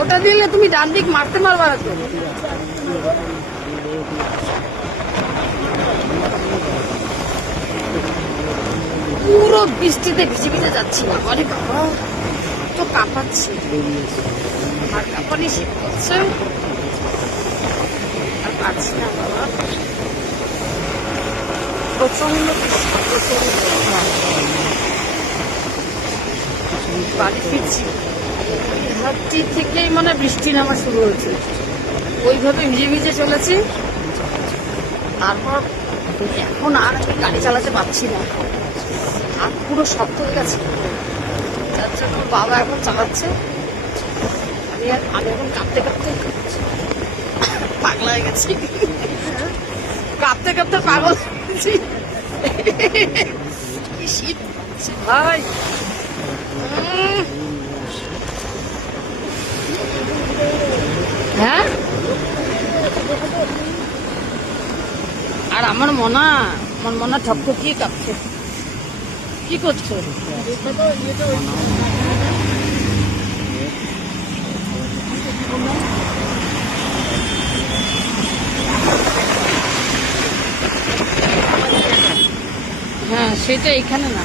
ওটা দিলে তুমি ডান দিক মারতে পারবা না তো। পুরো বৃষ্টিতে ভিজে ভিজে যাচ্ছি, বাবারে বাবা তো কাঁপাচ্ছি, আর কাঁপানি শীত করছে, আর পারছি না বাবা, প্রচন্ড বাড়ি ফিরছি, হাঁটটি থেকেই মানে বৃষ্টি নামা শুরু হয়েছে, ওইভাবে ভিজে ভিজে চলেছি। তারপর এখন আর আমি গাড়ি চালাতে পারছি না, আর পুরো শক্ত হয়ে গেছে, যার জন্য বাবা এখন চালাচ্ছে, আমি এখন কাঁপতে কাঁপতে পাগলা হয়ে গেছি, কাঁপতে কাঁপতে পাগল হয়েছি। কি শীত ভাই, হ্যাঁ। আর আমার মনা ঠকঠকিয়ে কাঁপছে। কি করছো? হ্যাঁ, সেটা এখানে না।